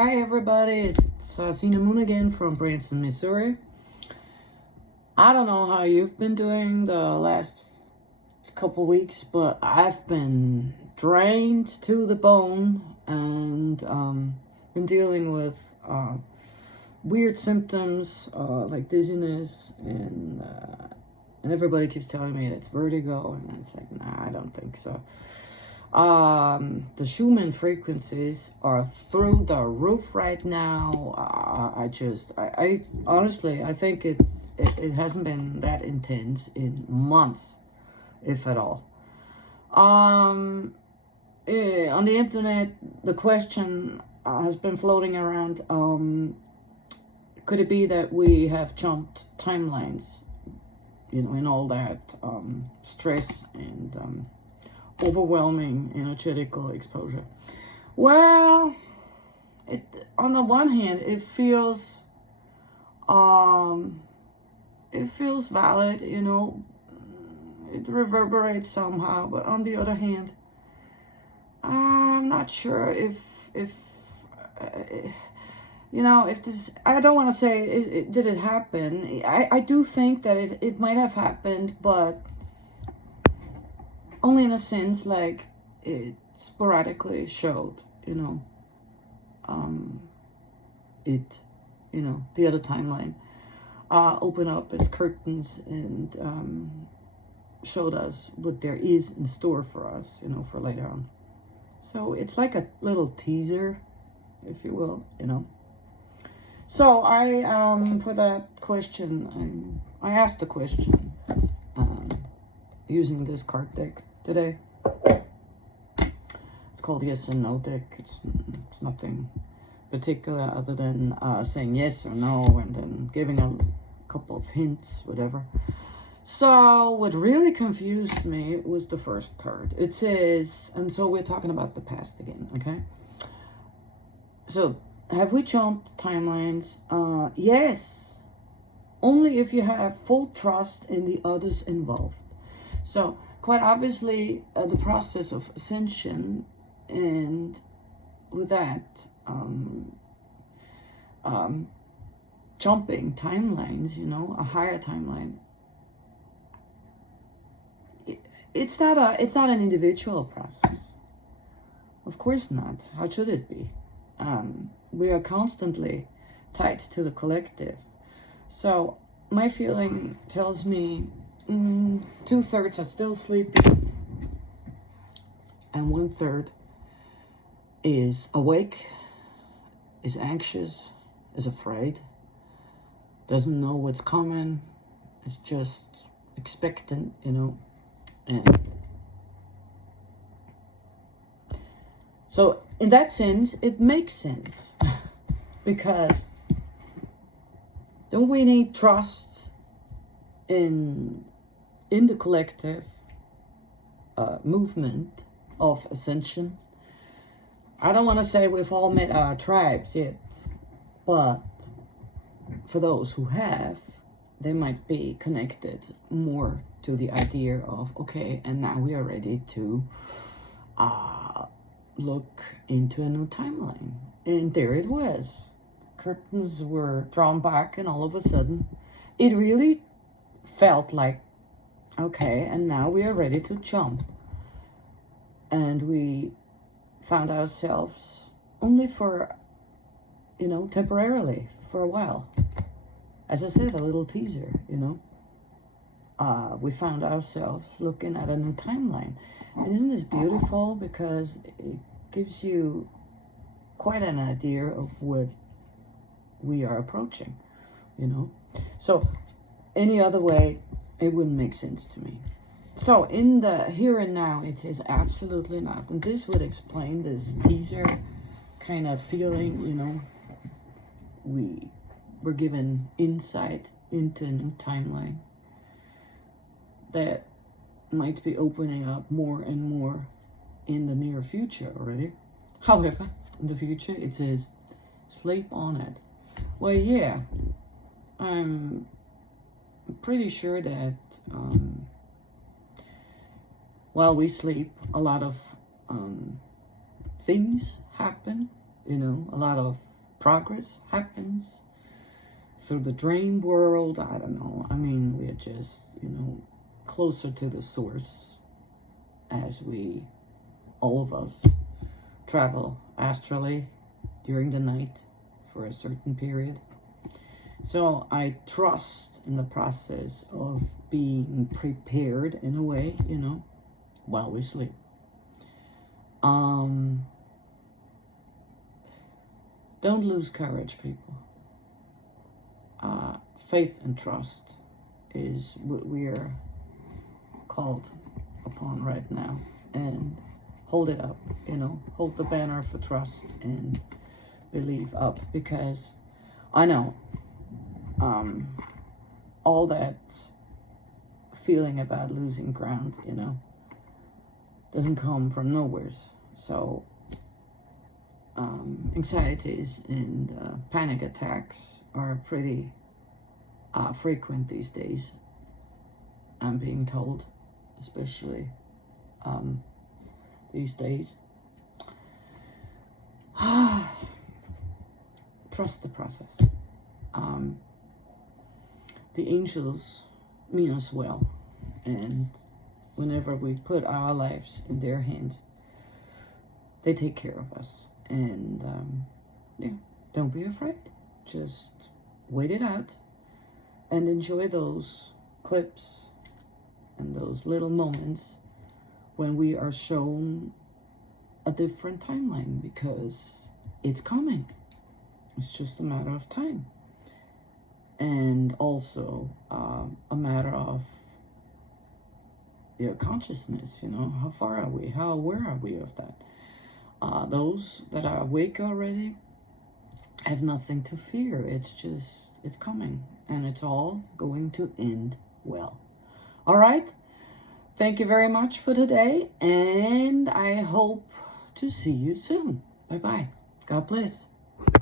Hi everybody, it's Sina Moon again from Branson, Missouri. I don't know how you've been doing the last couple weeks, but I've been drained to the bone and been dealing with weird symptoms like dizziness and everybody keeps telling me it's vertigo, and it's like, nah, I don't think so. The Schumann frequencies are through the roof right now. I honestly, I think it hasn't been that intense in months, if at all. On the internet, the question has been floating around, could it be that we have jumped timelines, in all that stress and overwhelming energetical exposure? Well, on the one hand, it feels valid, it reverberates somehow, but on the other hand, I'm not sure if if this, I don't want to say did it happen. I do think that it might have happened, but only in a sense, like it sporadically showed, the other timeline opened up its curtains and showed us what there is in store for us, for later on. So it's like a little teaser, if you will, So I, for that question, I asked the question using this card deck today. It's called Yes and No deck. It's nothing particular other than saying yes or no and then giving a couple of hints, whatever. So what really confused me was the first card. It says, and so we're talking about the past again, okay? So, have we jumped timelines? Yes, only if you have full trust in the others involved. So, quite obviously, the process of ascension, and with that, jumping timelines, a higher timeline. It's not an individual process. Of course not. How should it be? We are constantly tied to the collective. So my feeling tells me 2/3 are still sleeping and 1/3 is awake, is anxious, is afraid, doesn't know what's coming, is just expectant, and so in that sense, it makes sense because don't we need trust in the collective movement of ascension? I don't want to say we've all met our tribes yet, but for those who have, they might be connected more to the idea of, okay, and now we are ready to look into a new timeline. And there it was. Curtains were drawn back, and all of a sudden, it really felt like, okay, and now we are ready to jump. And we found ourselves only for, temporarily, for a while. As I said, a little teaser, we found ourselves looking at a new timeline. And isn't this beautiful? Because it gives you quite an idea of what we are approaching, So any other way, it wouldn't make sense to me. So in the here and now, it is absolutely not. And this would explain this teaser kind of feeling, we were given insight into a new timeline that might be opening up more and more in the near future already. However, in the future, it says, sleep on it. Well, yeah, I'm pretty sure that while we sleep, a lot of things happen, a lot of progress happens through the dream world. I don't know. I mean, we're just, closer to the source as we, all of us, travel astrally during the night for a certain period. So I trust in the process of being prepared in a way, while we sleep. Don't lose courage, people. Faith and trust is what we're called upon right now. And hold it up, hold the banner for trust and believe up, because I know all that feeling about losing ground, doesn't come from nowhere. So anxieties and panic attacks are pretty frequent these days, I'm being told, especially these days. Trust the process. The angels mean us well, and whenever we put our lives in their hands, they take care of us. And don't be afraid. Just wait it out and enjoy those clips and those little moments when we are shown a different timeline, because it's coming. It's just a matter of time. And also a matter of your consciousness, how far are we? How aware are we of that? Those that are awake already have nothing to fear. It's coming, and it's all going to end well. All right. Thank you very much for today, and I hope to see you soon. Bye-bye. God bless.